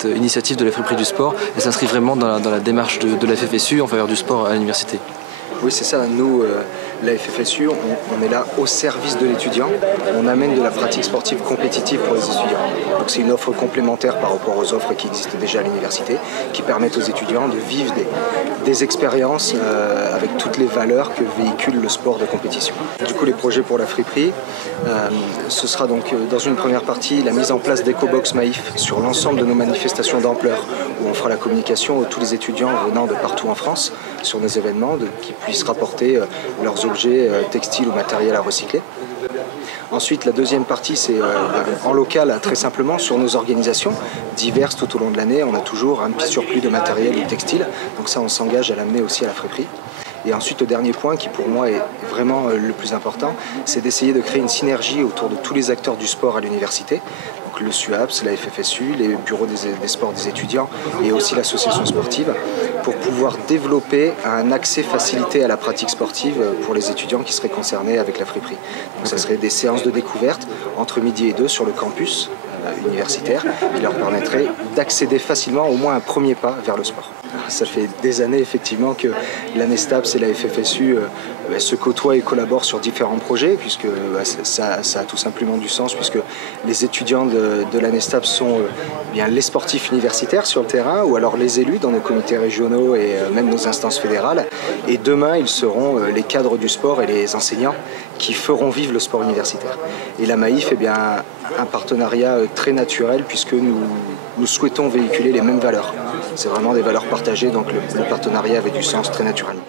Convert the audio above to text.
cette initiative de la friperie du sport, elle s'inscrit vraiment dans la démarche de la FFSU en faveur du sport à l'université. Oui, c'est ça. Nous, la FFSU, on est là au service de l'étudiant. On amène de la pratique sportive compétitive pour les étudiants. Donc c'est une offre complémentaire par rapport aux offres qui existent déjà à l'université, qui permettent aux étudiants de vivre des expériences avec toutes les valeurs que véhicule le sport de compétition. Du coup, les projets pour la friperie, ce sera donc dans une première partie la mise en place d'EcoBox Maïf sur l'ensemble de nos manifestations d'ampleur, où on fera la communication à tous les étudiants venant de partout en France sur nos événements, qui puissent rapporter leurs objets textiles ou matériels à recycler. Ensuite, la deuxième partie, c'est en local, très simplement, sur nos organisations diverses tout au long de l'année. On a toujours un petit surplus de matériel ou textile, donc ça, on s'engage à l'amener aussi à la friperie. Et ensuite, le dernier point qui pour moi est vraiment le plus important, c'est d'essayer de créer une synergie autour de tous les acteurs du sport à l'université. Donc le SUAPS, la FFSU, les bureaux des sports des étudiants et aussi l'association sportive, pour pouvoir développer un accès facilité à la pratique sportive pour les étudiants qui seraient concernés avec la friperie. Donc ça serait des séances de découverte entre midi et 2 sur le campus universitaire qui leur permettrait d'accéder facilement au moins un premier pas vers le sport. Ça fait des années effectivement que l'ANESTAPS et la FFSU se côtoient et collaborent sur différents projets, puisque ça a tout simplement du sens, puisque les étudiants de l'ANESTAPS sont bien les sportifs universitaires sur le terrain, ou alors les élus dans nos comités régionaux et même nos instances fédérales. Et demain, ils seront les cadres du sport et les enseignants qui feront vivre le sport universitaire. Et la Maïf est bien un partenariat très naturel, puisque nous souhaitons véhiculer les mêmes valeurs. C'est vraiment des valeurs partagées, donc le partenariat avait du sens très naturellement.